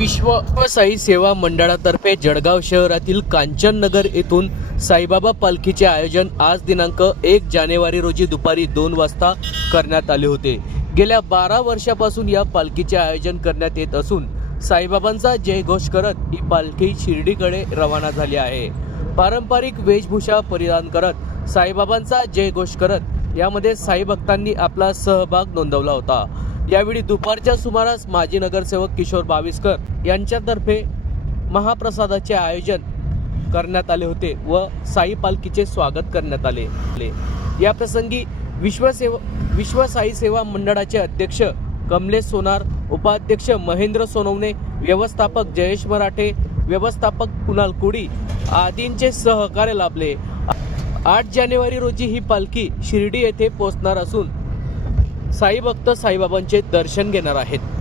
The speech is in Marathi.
विश्व साई सेवा मंडळातर्फे जळगाव शहरातील कांचननगर येथून साईबाबा पालखीचे आयोजन आज दिनांक एक जानेवारी रोजी दुपारी दोन वाजता करण्यात आले होते. गेल्या बारा वर्षापासून या पालखीचे आयोजन करण्यात येत असून साईबाबांचा जयघोष करत ही पालखी शिर्डीकडे रवाना झाली आहे. पारंपरिक वेशभूषा परिधान करत साईबाबांचा जयघोष करत यामध्ये साई भक्तांनी आपला सहभाग नोंदवला होता. यावेळी दुपारच्या सुमारास माजी नगरसेवक किशोर बाविस्कर यांच्यातर्फे महाप्रसादाचे आयोजन करण्यात आले होते व साई पालखीचे स्वागत करण्यात आले. या प्रसंगी विश्वसेवा विश्व साई सेवा मंडळाचे अध्यक्ष कमलेश सोनार उपाध्यक्ष महेंद्र सोनवणे व्यवस्थापक जयेश मराठे व्यवस्थापक कुणाल कुडी आदींचे सहकार्य लाभले. आठ जानेवारी रोजी ही पालखी शिर्डी येथे पोहोचणार असून साईभक्त साईबाबांचे दर्शन घेणार आहेत.